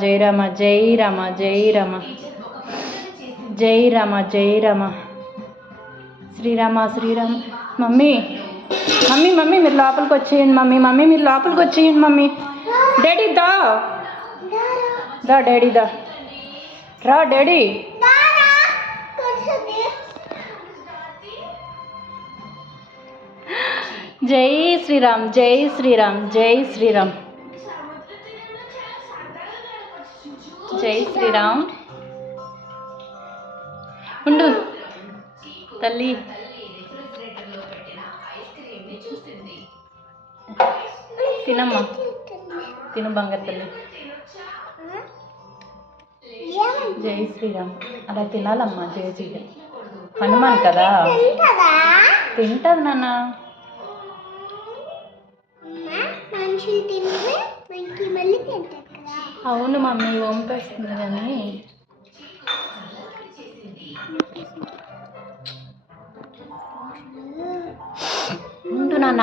జై రామ జై రామ జై రామ జై రామ జై Rama Srirama Srirama. Mummy mummy mummy మీరు లోపలికి వచ్చేయండి. మమ్మీ మమ్మీ మీరు లోపలికి వచ్చేయండి. మమ్మీ డాడీ దా దా డాడీ దా రా డాడీ. జై శ్రీరామ్ జై శ్రీరామ్ జై శ్రీరామ్ జై శ్రీరామ్. ఉండు తల్లి. తినమ్మా తిను బంగారు తల్లి. జై శ్రీరామ్. అలా తినాలమ్మా. జై శ్రీరామ్. హనుమాన్ కదా తింటుంది నాన్న. అవును మమ్మీ వంపేస్తుంది కానీ ఉండు నాన్న.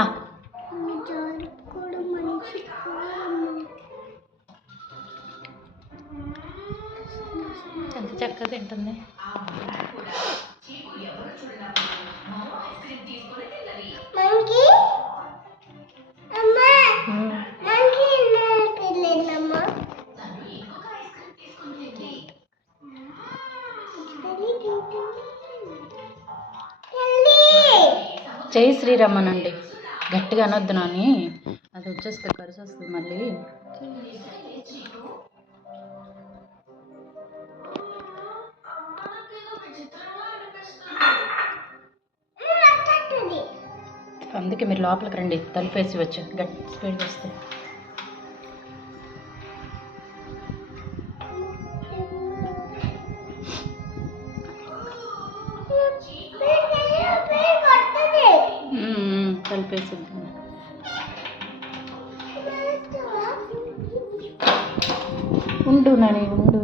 ఎంత చక్కగా తింటుంది. జై శ్రీరామ్ అనండి. గట్టిగా అనొద్దు నాని, అది వచ్చేస్తే కలిసి వస్తుంది మళ్ళీ. అందుకే మీరు లోపలికి రండి, తలుపేసి వచ్చు గట్టి స్పీడ్ వస్తే. తలుపేసి ఉండు నాని ఉండు.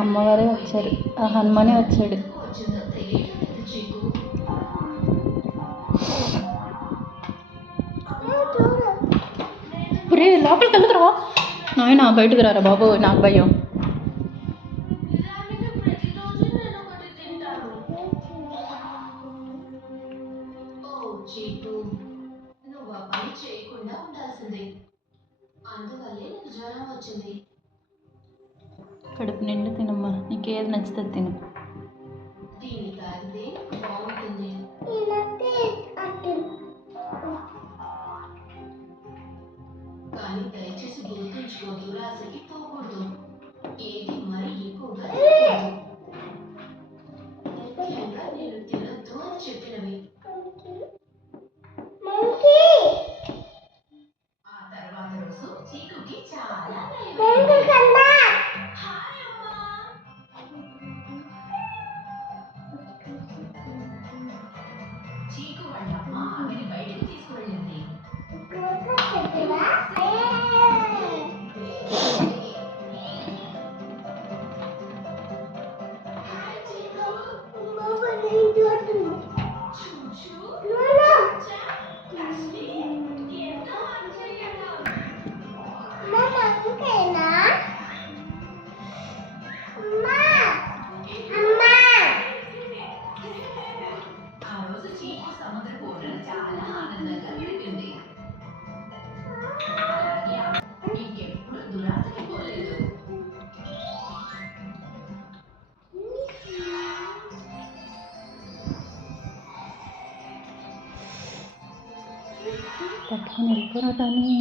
అమ్మవారే వచ్చారు, ఆ హనుమానే వచ్చాడు. పురే లోపలికి వెళ్తారా నాయన, బయటకు రారా బాబు, నాకు భయం. కడుపు నిండు తినమ్మా, నీకేది నచ్చుతుంది తిను. కానీ దయచేసి గుర్తుంచుకో, దురాశకి పోకూడదు. ఏది మరి ఎక్కువగా ముఖ్యంగా నేను తినొద్దు అని చెప్పినవి. ఆ తర్వాత రోజు చీకుకి చాలా చీకు వాళ్ళ అమ్మ ఆమెని బయటకు తీసుకువెళ్ళింది. పట్టుకొని వెళ్ళిపోరా కానీ